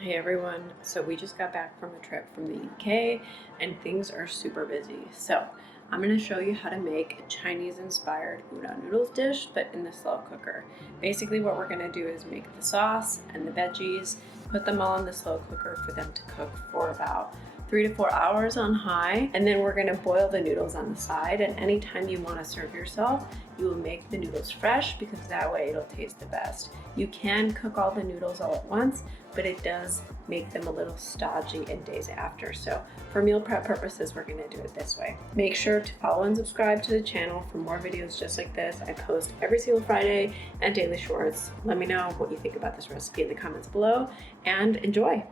Hey everyone, so we just got back from a trip from the UK and things are super busy. So I'm going to show you how to make a Chinese inspired udon noodles dish, but in the slow cooker. Basically what we're going to do is make the sauce and the veggies, put them all in the slow cooker for them to cook for about 3 to 4 hours on high, and then we're going to boil the noodles on the side. And anytime you want to serve yourself, you will make the noodles fresh because that way it'll taste the best. You can cook all the noodles all at once, but it does make them a little stodgy in days after. So for meal prep purposes, we're going to do it this way. Make sure to follow and subscribe to the channel for more videos just like this. I post every single Friday and daily shorts. Let me know what you think about this recipe in the comments below, and enjoy.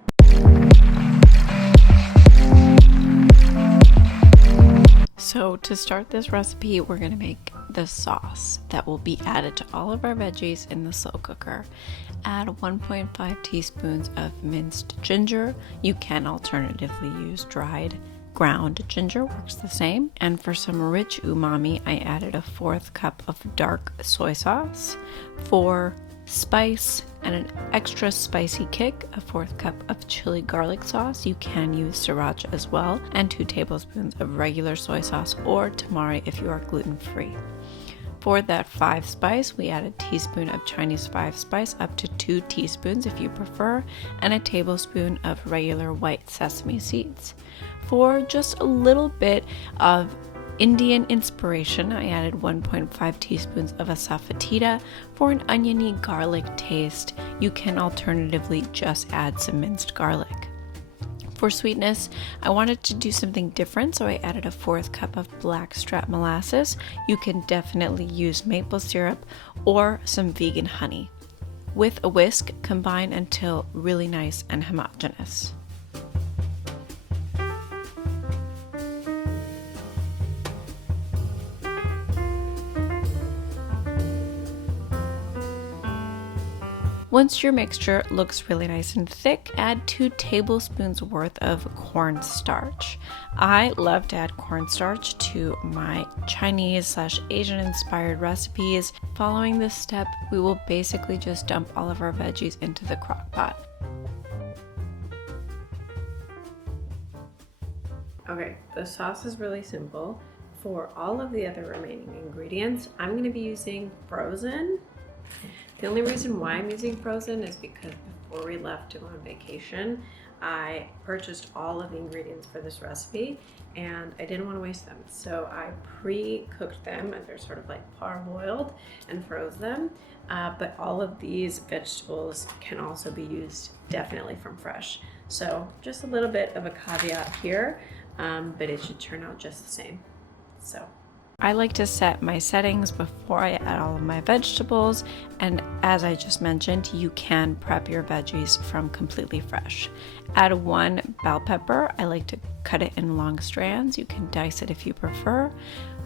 So to start this recipe, we're going to make the sauce that will be added to all of our veggies in the slow cooker. Add 1.5 teaspoons of minced ginger. You can alternatively use dried ground ginger, works the same. And for some rich umami, I added a 1/4 cup of dark soy sauce. For spice and an extra spicy kick, a 1/4 cup of chili garlic sauce. You can use sriracha as well, and 2 tablespoons of regular soy sauce or tamari if you are gluten-free. For that 5 spice, we add a teaspoon of Chinese 5 spice, up to 2 teaspoons if you prefer, and a tablespoon of regular white sesame seeds. For just a little bit of Indian inspiration, I added 1.5 teaspoons of asafoetida for an oniony garlic taste. You can alternatively just add some minced garlic. For sweetness, I wanted to do something different, so I added a 1/4 cup of blackstrap molasses. You can definitely use maple syrup or some vegan honey. With a whisk, combine until really nice and homogeneous. Once your mixture looks really nice and thick, add 2 tablespoons worth of cornstarch. I love to add cornstarch to my Chinese/Asian inspired recipes. Following this step, we will basically just dump all of our veggies into the crock pot. Okay, the sauce is really simple. For all of the other remaining ingredients, I'm going to be using frozen. The only reason why I'm using frozen is because before we left to go on vacation, I purchased all of the ingredients for this recipe and I didn't want to waste them. So I pre-cooked them, and they're sort of like parboiled, and froze them. But all of these vegetables can also be used definitely from fresh. So just a little bit of a caveat here, but it should turn out just the same. So I like to set my settings before I add all of my vegetables, and as I just mentioned, you can prep your veggies from completely fresh. Add 1 bell pepper. I like to cut it in long strands. You can dice it if you prefer.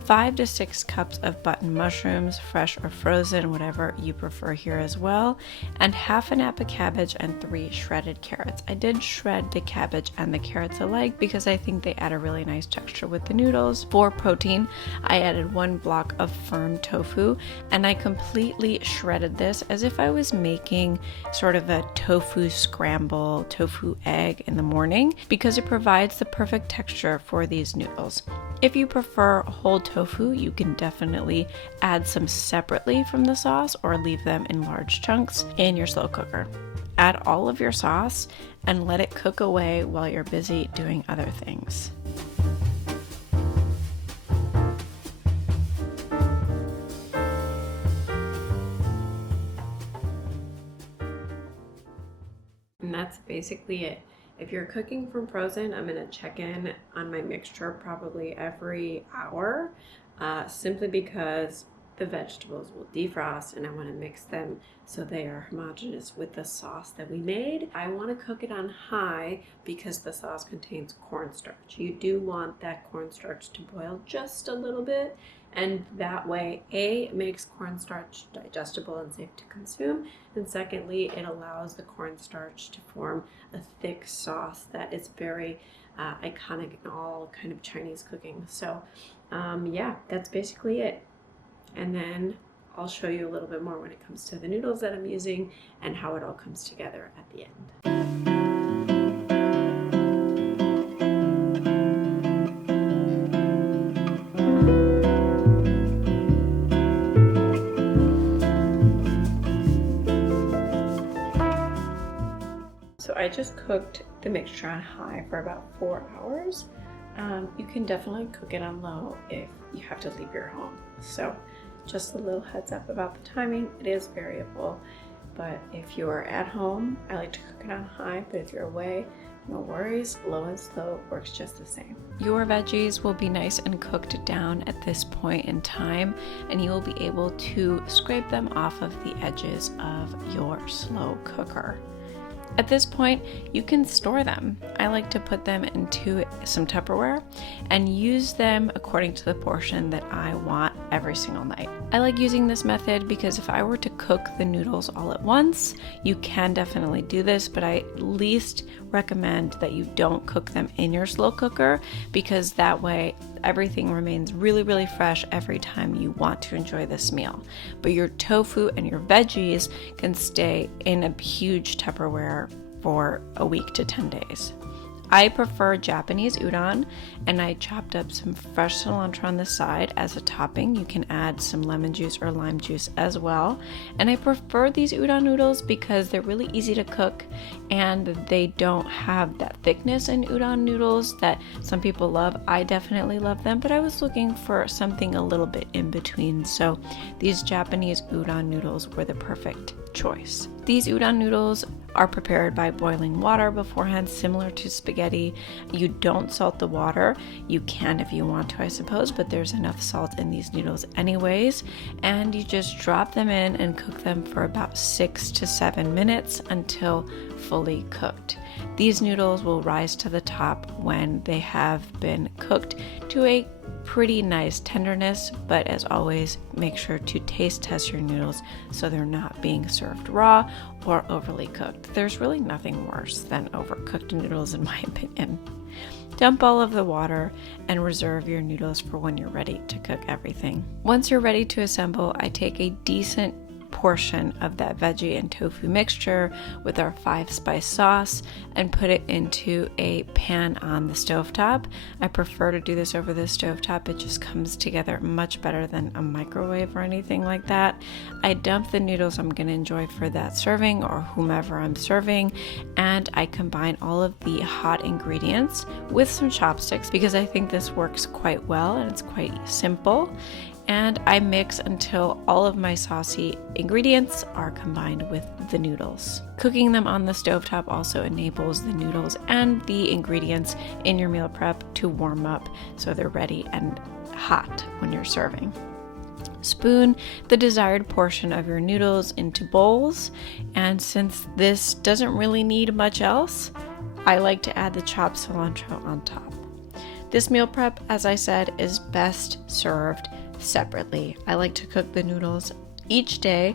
5 to 6 cups of button mushrooms, fresh or frozen, whatever you prefer here as well, and half a napa cabbage and 3 shredded carrots. I did shred the cabbage and the carrots alike because I think they add a really nice texture with the noodles. For protein, I added 1 block of firm tofu, and I completely shredded this as if I was making sort of a tofu scramble, tofu egg in the morning, because it provides the perfect texture for these noodles. If you prefer whole tofu, you can definitely add some separately from the sauce or leave them in large chunks in your slow cooker. Add all of your sauce and let it cook away while you're busy doing other things. And that's basically it. If you're cooking from frozen, I'm going to check in on my mixture probably every hour, simply because the vegetables will defrost and I want to mix them so they are homogeneous with the sauce that we made. I want to cook it on high because the sauce contains cornstarch. You do want that cornstarch to boil just a little bit, and that way, A, it makes cornstarch digestible and safe to consume, and secondly, it allows the cornstarch to form a thick sauce that is very iconic in all kind of Chinese cooking. So yeah, that's basically it. And then I'll show you a little bit more when it comes to the noodles that I'm using and how it all comes together at the end. So I just cooked the mixture on high for about 4 hours. You can definitely cook it on low if you have to leave your home. So just a little heads up about the timing. It is variable, but if you are at home, I like to cook it on high, but if you're away, no worries, low and slow works just the same. Your veggies will be nice and cooked down at this point in time, and you will be able to scrape them off of the edges of your slow cooker. At this point, you can store them. I like to put them into some Tupperware and use them according to the portion that I want every single night. I like using this method because if I were to cook the noodles all at once, you can definitely do this, but I at least recommend that you don't cook them in your slow cooker, because that way everything remains really, really fresh every time you want to enjoy this meal. But your tofu and your veggies can stay in a huge Tupperware for a week to 10 days. I prefer Japanese udon, and I chopped up some fresh cilantro on the side as a topping. You can add some lemon juice or lime juice as well. And I prefer these udon noodles because they're really easy to cook and they don't have that thickness in udon noodles that some people love. I definitely love them, but I was looking for something a little bit in between. So these Japanese udon noodles were the perfect choice. These udon noodles are prepared by boiling water beforehand, similar to spaghetti. You don't salt the water. You can if you want to, I suppose, but there's enough salt in these noodles anyways. And you just drop them in and cook them for about 6 to 7 minutes until fully cooked. These noodles will rise to the top when they have been cooked to a pretty nice tenderness, but as always, make sure to taste test your noodles so they're not being served raw or overly cooked. There's really nothing worse than overcooked noodles in my opinion. Dump all of the water and reserve your noodles for when you're ready to cook everything. Once you're ready to assemble, I take a decent portion of that veggie and tofu mixture with our 5-spice sauce and put it into a pan on the stovetop. I prefer to do this over the stovetop. It just comes together much better than a microwave or anything like that. I dump the noodles I'm going to enjoy for that serving or whomever I'm serving, and I combine all of the hot ingredients with some chopsticks because I think this works quite well and it's quite simple. And I mix until all of my saucy ingredients are combined with the noodles. Cooking them on the stovetop also enables the noodles and the ingredients in your meal prep to warm up so they're ready and hot when you're serving. Spoon the desired portion of your noodles into bowls, and since this doesn't really need much else, I like to add the chopped cilantro on top. This meal prep, as I said, is best served separately. I like to cook the noodles each day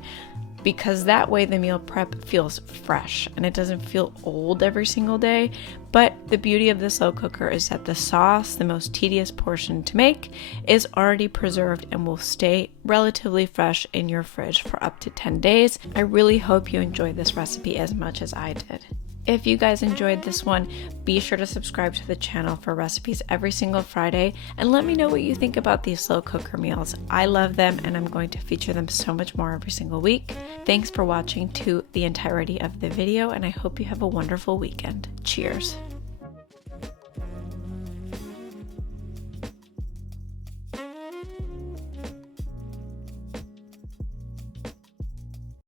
because that way the meal prep feels fresh and it doesn't feel old every single day. But the beauty of the slow cooker is that the sauce, the most tedious portion to make, is already preserved and will stay relatively fresh in your fridge for up to 10 days. I really hope you enjoyed this recipe as much as I did. If you guys enjoyed this one, be sure to subscribe to the channel for recipes every single Friday and let me know what you think about these slow cooker meals. I love them and I'm going to feature them so much more every single week. Thanks for watching to the entirety of the video and I hope you have a wonderful weekend. Cheers.